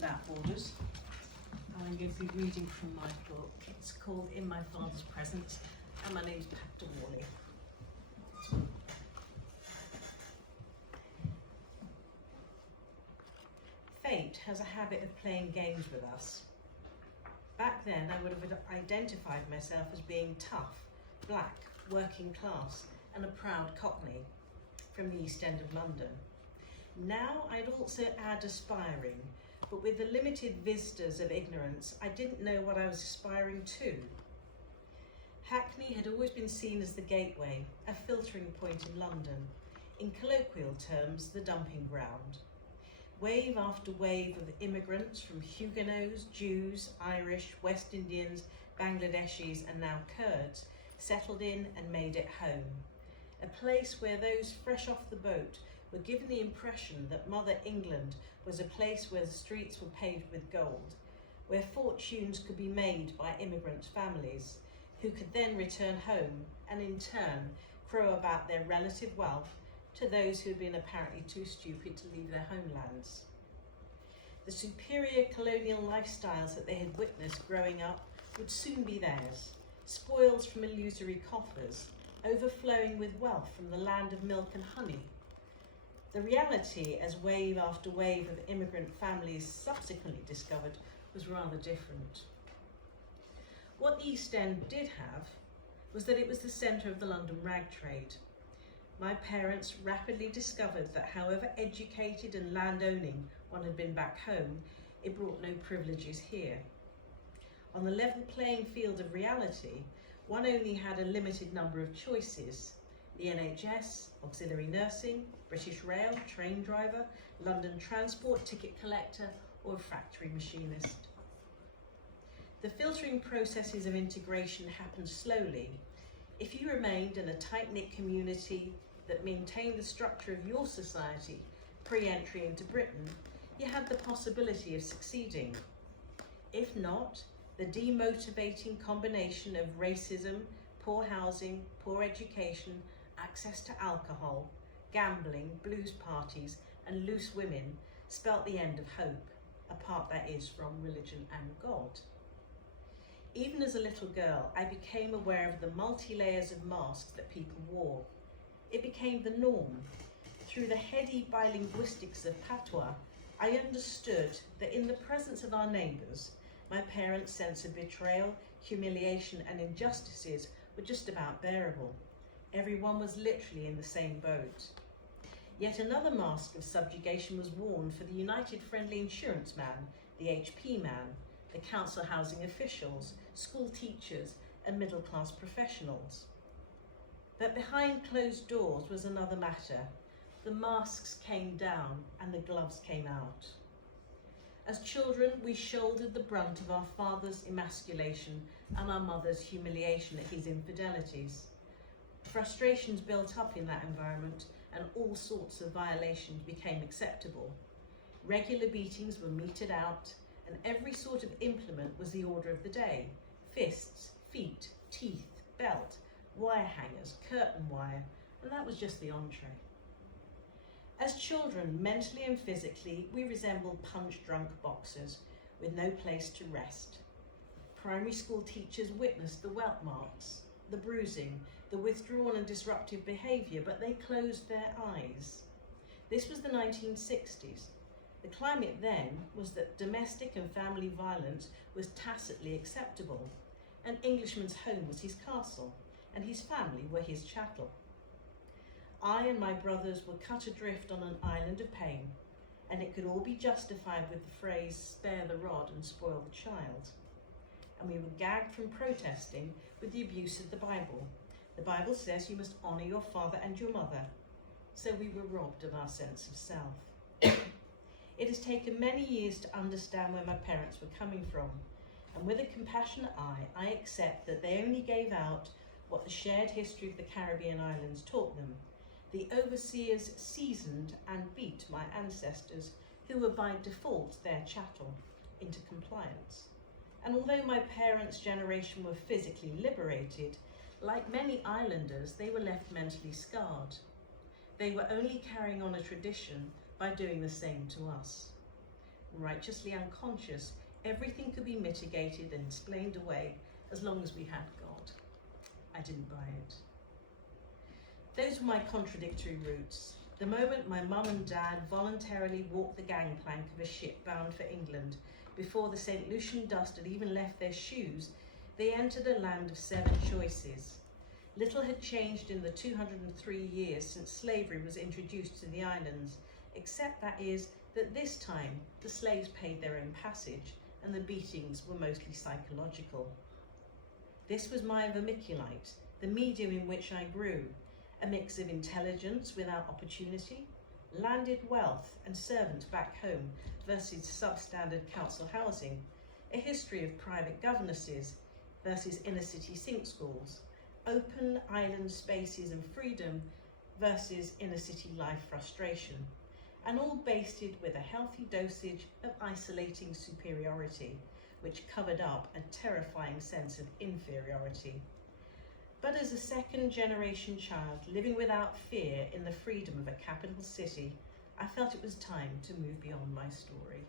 Without Borders. I'm going to be reading from my book. It's called In My Father's Presence, and my name's Pat Worley. Fate has a habit of playing games with us. Back then, I would have identified myself as being tough, black, working class, and a proud Cockney from the East End of London. Now I'd also add aspiring, but with the limited vistas of ignorance, I didn't know what I was aspiring to. Hackney had always been seen as the gateway, a filtering point in London, in colloquial terms, the dumping ground. Wave after wave of immigrants from Huguenots, Jews, Irish, West Indians, Bangladeshis, and now Kurds settled in and made it home. A place where those fresh off the boat were given the impression that Mother England was a place where the streets were paved with gold, where fortunes could be made by immigrant families, who could then return home and in turn crow about their relative wealth to those who had been apparently too stupid to leave their homelands. The superior colonial lifestyles that they had witnessed growing up would soon be theirs, spoils from illusory coffers, overflowing with wealth from the land of milk and honey. The reality, as wave after wave of immigrant families subsequently discovered, was rather different. What the East End did have was that it was the centre of the London rag trade. My parents rapidly discovered that however educated and land-owning one had been back home, it brought no privileges here. On the level playing field of reality, one only had a limited number of choices: the NHS, auxiliary nursing, British Rail, train driver, London Transport, ticket collector, or a factory machinist. The filtering processes of integration happened slowly. If you remained in a tight-knit community that maintained the structure of your society pre-entry into Britain, you had the possibility of succeeding. If not, the demotivating combination of racism, poor housing, poor education, access to alcohol, gambling, blues parties, and loose women spelt the end of hope, apart that is from religion and God. Even as a little girl, I became aware of the multi-layers of masks that people wore. It became the norm. Through the heady bilinguistics of patois, I understood that in the presence of our neighbours, my parents' sense of betrayal, humiliation, and injustices were just about bearable. Everyone was literally in the same boat. Yet another mask of subjugation was worn for the United Friendly Insurance Man, the HP man, the council housing officials, school teachers, and middle-class professionals. But behind closed doors was another matter. The masks came down and the gloves came out. As children, we shouldered the brunt of our father's emasculation and our mother's humiliation at his infidelities. Frustrations built up in that environment and all sorts of violations became acceptable. Regular beatings were meted out and every sort of implement was the order of the day: fists, feet, teeth, belt, wire hangers, curtain wire, and that was just the entree. As children, mentally and physically, we resembled punch-drunk boxers with no place to rest. Primary school teachers witnessed the welt marks, the bruising, the withdrawn and disruptive behaviour, but they closed their eyes. This was the 1960s. The climate then was that domestic and family violence was tacitly acceptable. An Englishman's home was his castle, and his family were his chattel. I and my brothers were cut adrift on an island of pain, and it could all be justified with the phrase, "spare the rod and spoil the child." And we were gagged from protesting with the abuse of the Bible. The Bible says you must honour your father and your mother. So we were robbed of our sense of self. It has taken many years to understand where my parents were coming from, and with a compassionate eye, I accept that they only gave out what the shared history of the Caribbean islands taught them. The overseers seasoned and beat my ancestors, who were by default their chattel, into compliance. And although my parents' generation were physically liberated, like many islanders, they were left mentally scarred. They were only carrying on a tradition by doing the same to us. righteously unconscious, everything could be mitigated and explained away as long as we had God. I didn't buy it. Those were my contradictory roots. The moment my mum and dad voluntarily walked the gangplank of a ship bound for England, before the St. Lucian dust had even left their shoes, they entered a land of 7 choices. Little had changed in the 203 years since slavery was introduced to the islands, except that this time the slaves paid their own passage and the beatings were mostly psychological. This was my vermiculite, the medium in which I grew, a mix of intelligence without opportunity, landed wealth and servant back home versus substandard council housing, a history of private governesses versus inner city sink schools, open island spaces and freedom versus inner city life frustration, and all basted with a healthy dosage of isolating superiority, which covered up a terrifying sense of inferiority. But as a second-generation child living without fear in the freedom of a capital city, I felt it was time to move beyond my story.